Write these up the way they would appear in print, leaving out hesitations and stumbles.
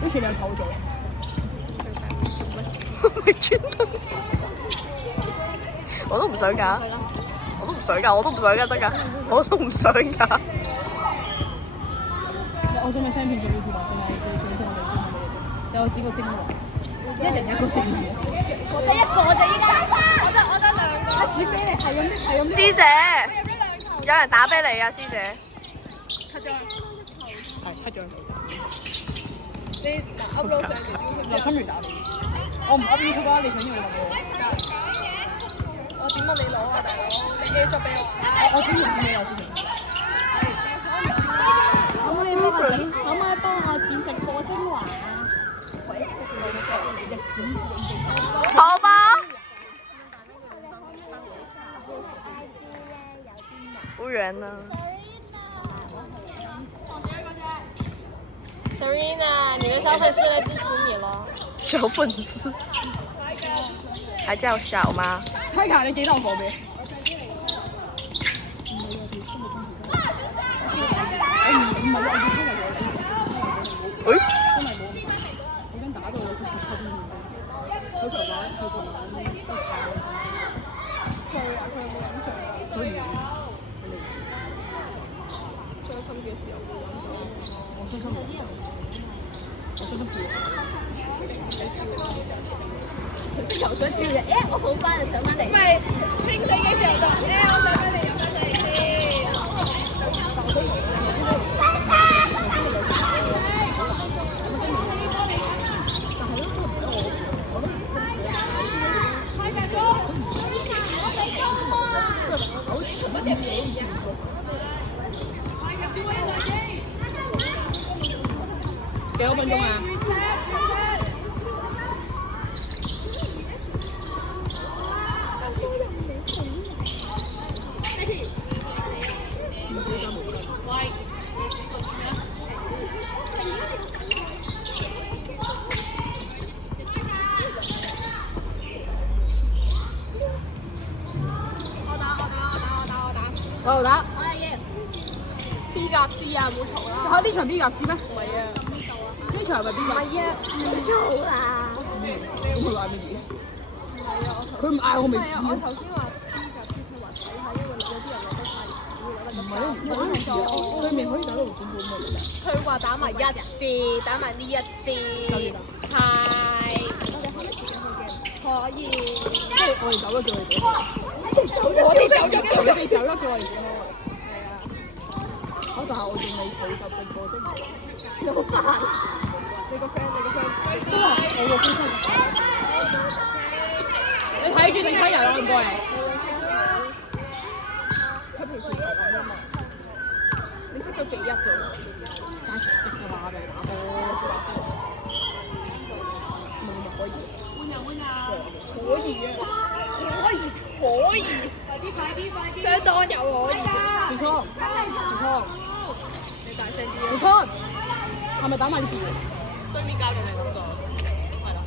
好似你有頭咗。未專登，我都唔想㗎，我都唔想㗎，我都唔想㗎，真㗎，我都唔想㗎。我想嘅相片做 YouTube 定係你想聽我哋專門嘅？有幾個精華，一人一個精華。我得一個，我哋依家，我得兩個。我指俾你，係咁。師姐，有人打俾你啊，師姐。cut 咗。係 cut 咗。你upload 上嚟劉心如打你。我唔 up YouTube 啊，你想要你問我。我點問你攞啊，大佬？你寄咗俾我。我之前俾你有之前。可唔可以幫我剪直播精華啊？好吧。好遠啊。Serena， 你的小粉絲來支持你了。小粉絲，還叫小嗎？開卡你幾多個俾？喂？真係冇，已經打到我出邊邊佢就玩得太醉啊！佢有冇飲醉啊？佢唔飲。傷心嘅時候冇飲到。我傷心冇。我傷心跳。頭先游水跳嘅，我好翻就上翻嚟。唔係清醒嘅時候就，我想俾你飲翻嚟先。幾多分鐘啊？我又打。B 甲 C 啊，唔好嘈啦。嚇呢場 B 甲 C 咩？唔係啊，呢場係咪 B 甲？係啊，唔好嘈啦。咁佢嗌乜嘢？佢唔嗌我未知。我頭先話 B 甲 C，佢話睇下，因為有啲人攞得快，會攞得快。對面可以打到6點半㗎。佢話打埋一節，打埋呢一節，係。可以。即係我哋走咗叫佢哋。我哋走咗叫佢哋走咗叫我哋點啊？但係我仲未睇夠直播啫。好煩。你個 friend，都係我個 friend。你睇住定睇遊有唔過嚟？佢平時唔係咁㗎嘛。你識咗幾日啫？但係識㗎嘛，你打波。冇咪可以。可以啊！可以。相當有可以。冇錯，冇錯。你大聲啲啊！冇錯，係咪打埋啲字？對面教練係咁講，係啦。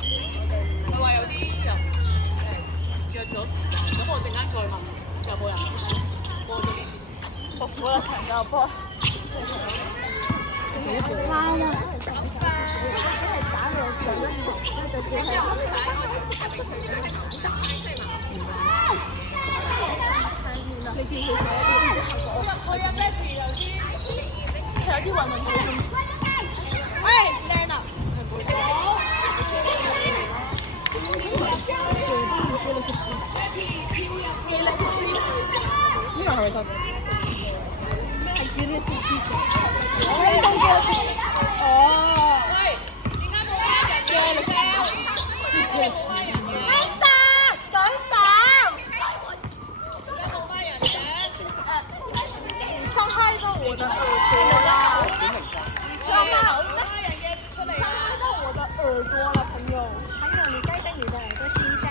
佢話有啲人約咗時間，咁我陣間再問有冇人過咗呢邊。服咗啦，長教波。喂，靚啊！呢個係咪真？哦。喂，點解冇咩人嘅？傷害到我的耳朵了！你傷害到我的耳朵了，朋友。朋友，你戴着你的耳朵聽一下。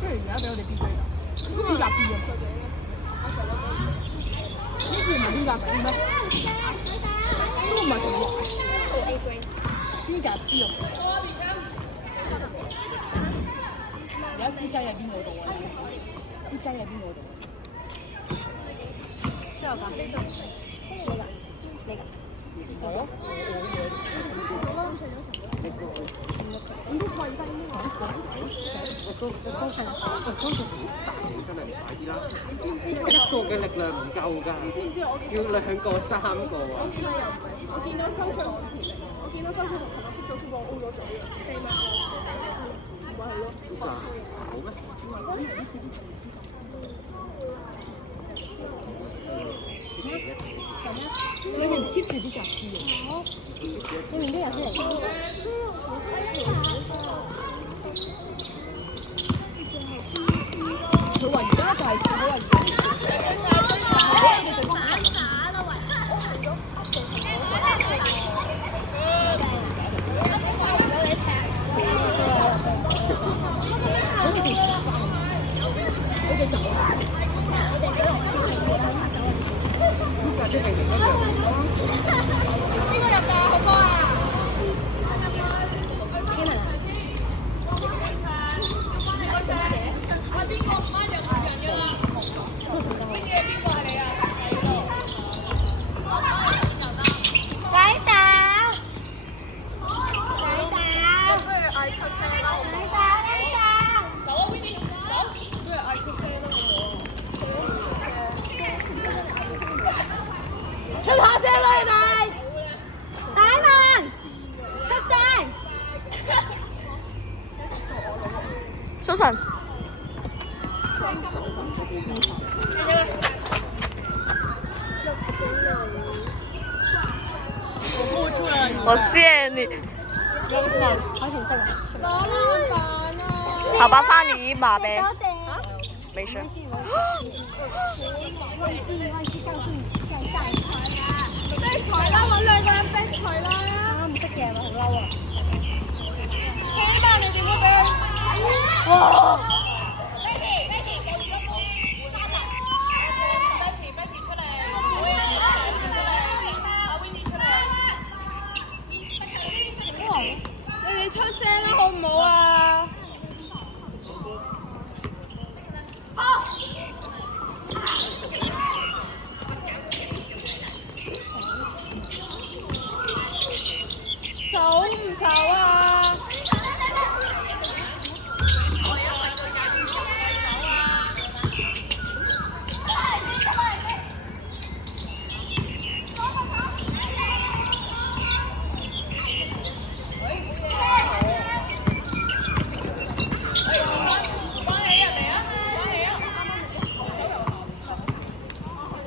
即係而家俾我哋 B 追㗎，B 甲 B 啊！呢次唔係 B 甲 B 咩？都唔係同喎。A grade。 B 甲 C 啊！有支雞喺邊個度啊？支雞喺邊個度？都有㗎，你㗎？你㗎？我咁都貴低呢真係快啲啦！一個嘅力量唔夠㗎，要2個3個啊！我見到收佢同琴日識咗佢話 O 咗嘴啊，係咪？唔係咯。好㗎，好咩？你哋唔 keep 住啲雜誌啊？你明天有啲嚟？佢話而家就係佢話而家。出下聲啦你哋！打慢，出聲。蘇神，我謝你。好吧，放你一馬唄。沒事。逼佢啦，揾2個人逼佢啦。唔識嘅咪好嬲啊！起碼你點會俾佢？哇！你哋出聲啦，好唔好啊？醜唔醜啊？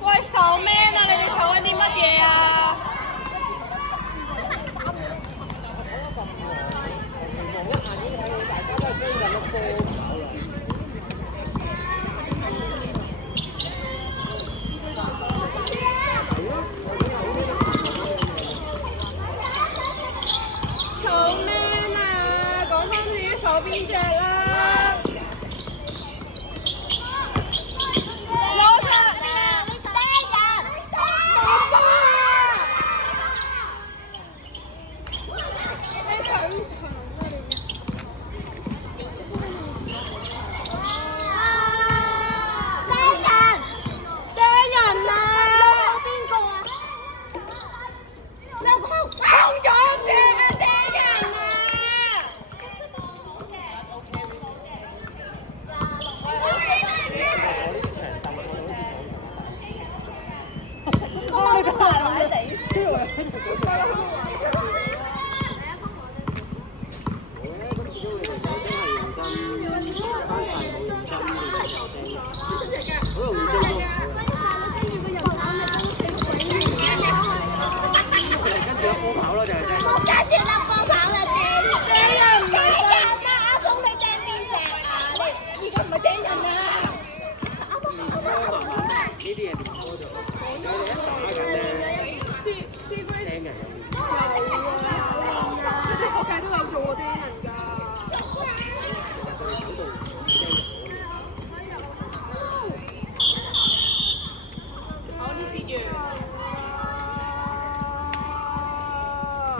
喂，手咩啊？你哋手緊啲乜嘢啊？手咩啊？講翻自己手邊隻啦！攞實！好容易